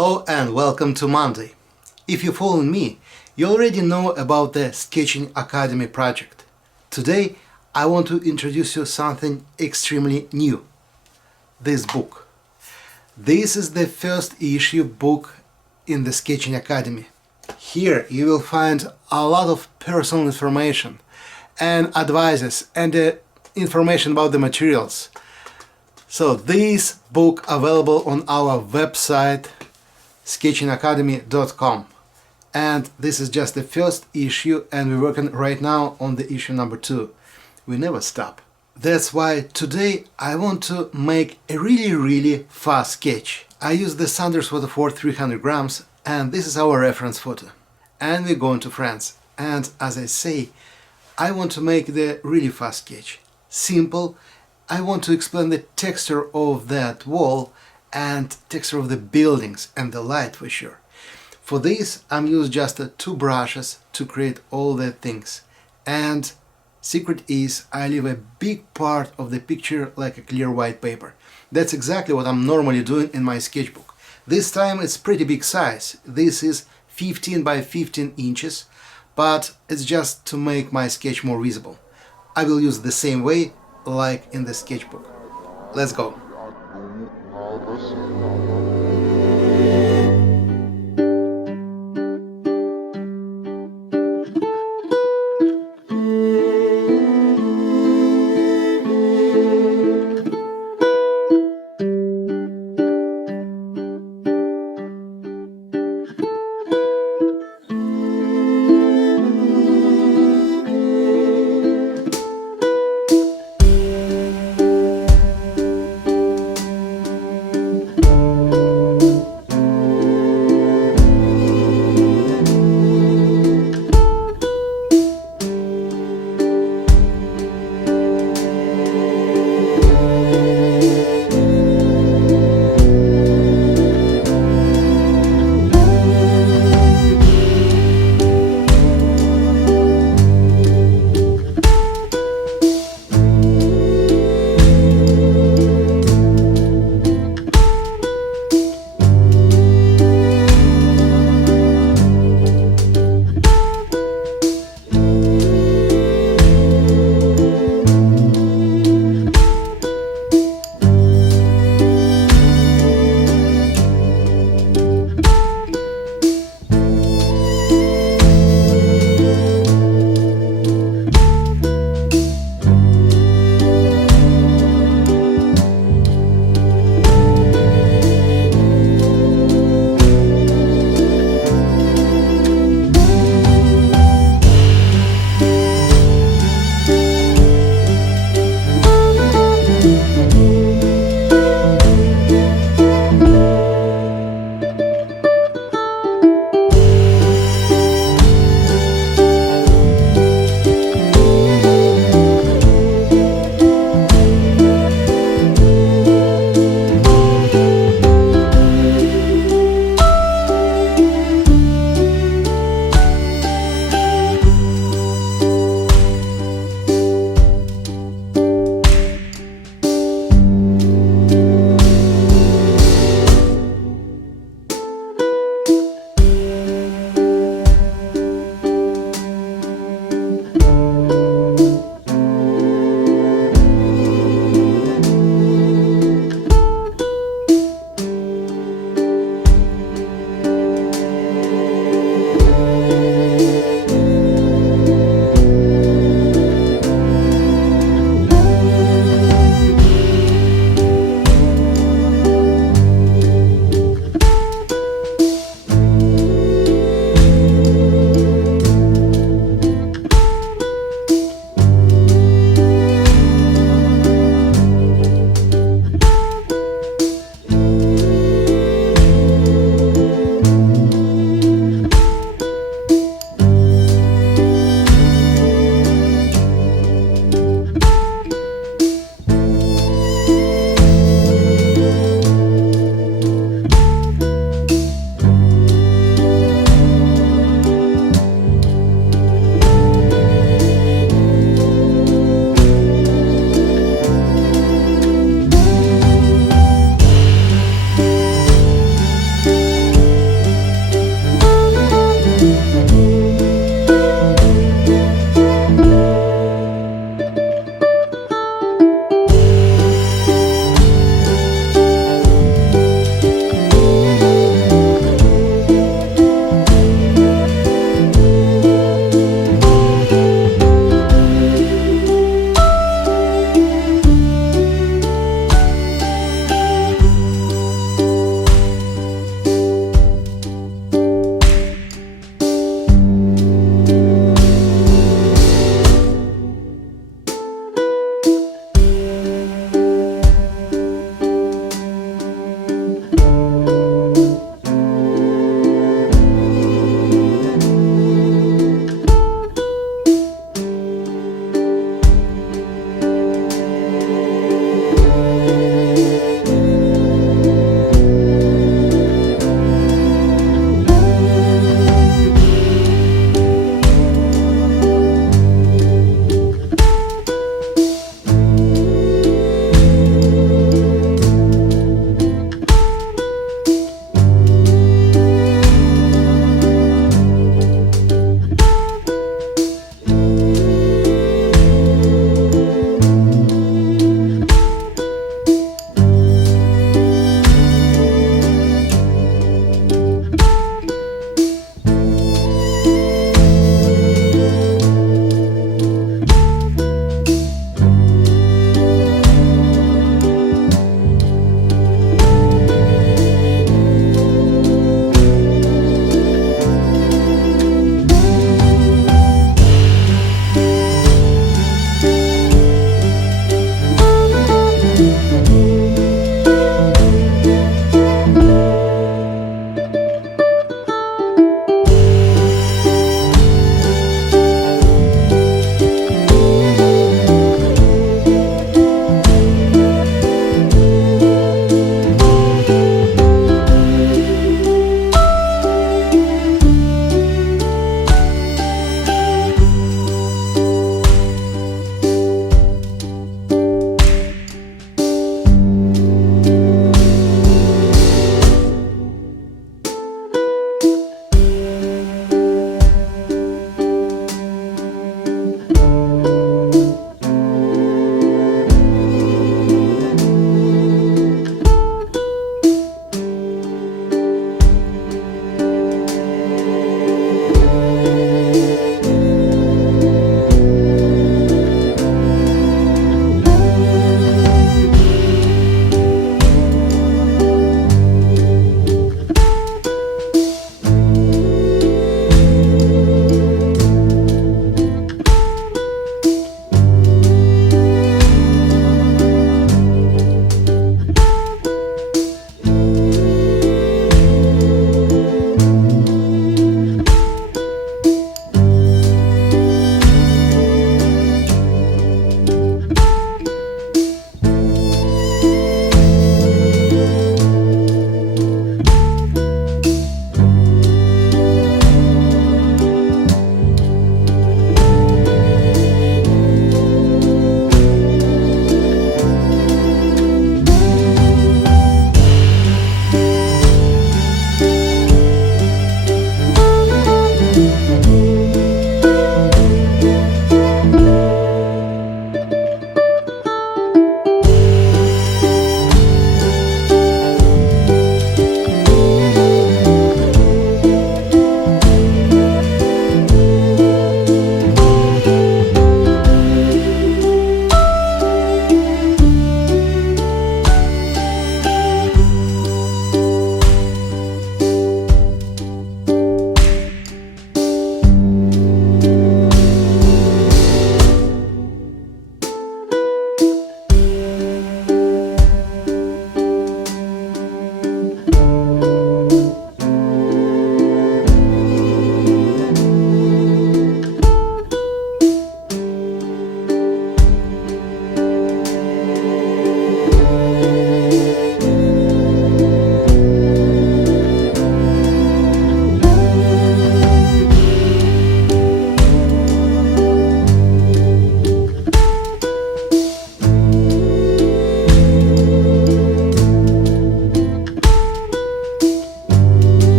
Hello and welcome to Monday. If you follow me, you already know about the Sketching Academy project. Today I want to introduce you something extremely new. This book. This is the first issue book in the Sketching Academy. Here you will find a lot of personal information and advices and information about the materials. So this book available on our website sketchingacademy.com, and this is just the first issue, and we're working right now on the issue number 2. We never stop. That's why today I want to make a really fast sketch. I use the Saunders Waterford 300 grams, and this is our reference photo. And we're going to France. And as I say, I want to make the really fast sketch. Simple. I want to explain the texture of that wall and texture of the buildings and the light for sure. For this I'm used just 2 brushes to create all the things. And secret is I leave a big part of the picture like a clear white paper. That's exactly what I'm normally doing in my sketchbook. This time it's pretty big size. This is 15 by 15 inches, but it's just to make my sketch more visible. I will use the same way like in the sketchbook. Let's go.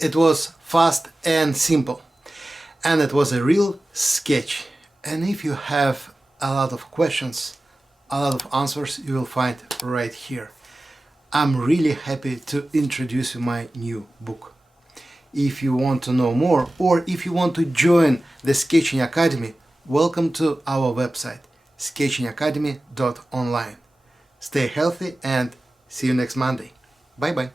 It was fast and simple. And it was a real sketch. And if you have a lot of questions, a lot of answers, you will find right here. I'm really happy to introduce you my new book. If you want to know more, or if you want to join the Sketching Academy, welcome to our website, sketchingacademy.online. Stay healthy and see you next Monday. Bye bye.